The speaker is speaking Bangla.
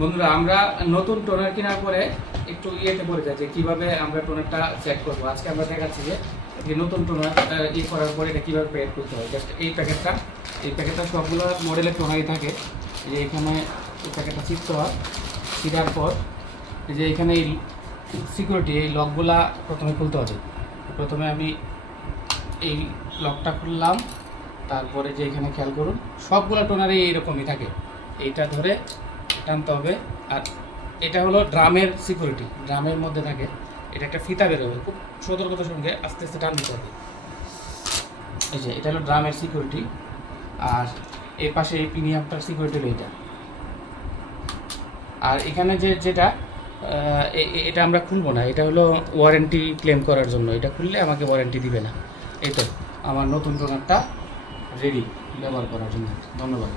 বন্ধুরা, আমরা নতুন টোনার কেনার পরে একটু ইয়েতে পড়ে যাচ্ছে কিভাবে আমরা টোনারটা সেট করবো। আজকে আমরা দেখাচ্ছি যে নতুন টোনার করার পরে এটা কীভাবে প্যাকেট করতে হয়। জাস্ট এই প্যাকেটটা সবগুলো মডেলের টোনারই থাকে। যে এখানে এই প্যাকেটটা ছিঁড়তে হয়, ছিঁড়ার পর যে এখানে এই সিকিউরিটি এই লকগুলা প্রথমে খুলতে হবে। প্রথমে আমি এই লকটা খুললাম, তারপরে যে এখানে খেয়াল করুন সবগুলো টোনারই এইরকমই থাকে। এইটা ধরে টানতে হবে। আর এটা হলো ড্রামের সিকিউরিটি, ড্রামের মধ্যে থাকে। এটা একটা ফিতা বেরোবে, খুব সতর্কতার সঙ্গে আস্তে আস্তে টান দিতে হবে। এই যে এটা হলো ড্রামের সিকিউরিটি, আর এর পাশে এই প্রিমিয়ামটার সিকিউরিটি হলো এটা। আর এখানে যেটা এটা আমরা খুলবো না, এটা হলো ওয়ারেন্টি ক্লেম করার জন্য। এটা খুললে আমাকে ওয়ারেন্টি দিবে না। এই তো আমার নতুন টোনারটা রেডি ব্যবহার করার জন্য। ধন্যবাদ।